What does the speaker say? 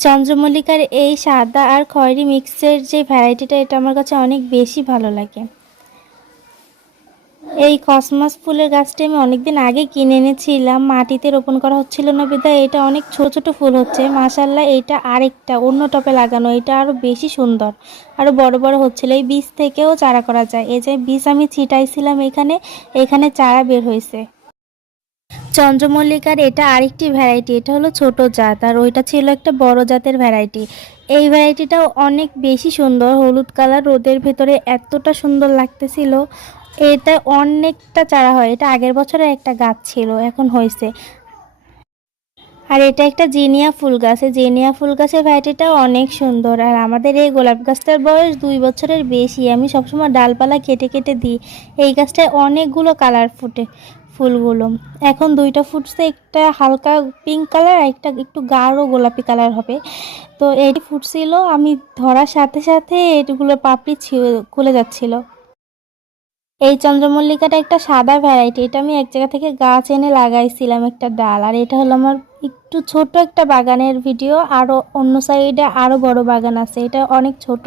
চন্দ্রমল্লিকার এই সাদা আর খয়েরি মিক্সের যে ভ্যারাইটিটা, এটা আমার কাছে অনেক বেশি ভালো লাগে। এই কসমস ফুলের গাছটি আমি অনেকদিন আগে কিনে এনেছিলাম, মাটিতে রোপণ করা হচ্ছিল না বিধায় এটা অনেক ছোট ছোট ফুল হচ্ছে। মাশাআল্লাহ, এটা আরেকটা অন্য টবে লাগানো, এটা আরো বেশি সুন্দর, আরো বড় বড় হচ্ছিল। এই বীজ থেকেও চারা করা যায়। এই যে বীজ আমি ছিটাইছিলাম এখানে, এখানে চারা বের হয়েছে। চন্দ্রমল্লিকার এটা আরেকটি ভ্যারাইটি, এটা হলো ছোট জাত, আর ওইটা ছিল একটা বড় জাতের ভ্যারাইটি। এই ভ্যারাইটিটাও অনেক বেশি সুন্দর, হলুদ কালার, রোদের ভেতরে এতটা সুন্দর লাগতেছিল। এটা অনেকটা চারা হয়, এটা আগের বছরের একটা গাছ ছিল, এখন হয়েছে। আর এটা একটা জিনিয়া ফুল গাছ, এই জিনিয়া ফুল গাছের ভ্যারাইটিটাও অনেক সুন্দর। আর আমাদের এই গোলাপ গাছটার বয়স 2 বছরের বেশি, আমি সবসময় ডালপালা কেটে কেটে দিই। এই গাছটায় অনেকগুলো কালার ফুটে, ফুলগুলো এখন 2টা ফুটছে, একটা হালকা পিঙ্ক কালার আর একটা একটু গাঢ় গোলাপি কালার হবে। তো এটি ফুটছিল, আমি ধরার সাথে সাথে এগুলো পাপড়ি খুলে যাচ্ছিল। এই চন্দ্রমল্লিকাটা একটা সাদা ভ্যারাইটি, এটা আমি এক জায়গা থেকে গাছ এনে লাগাইছিলাম একটা ডাল। আর এটা হলো আমার একটু ছোট একটা বাগানের ভিডিও, আরও অন্য সাইডে আরও বড় বাগান আছে, এটা অনেক ছোট।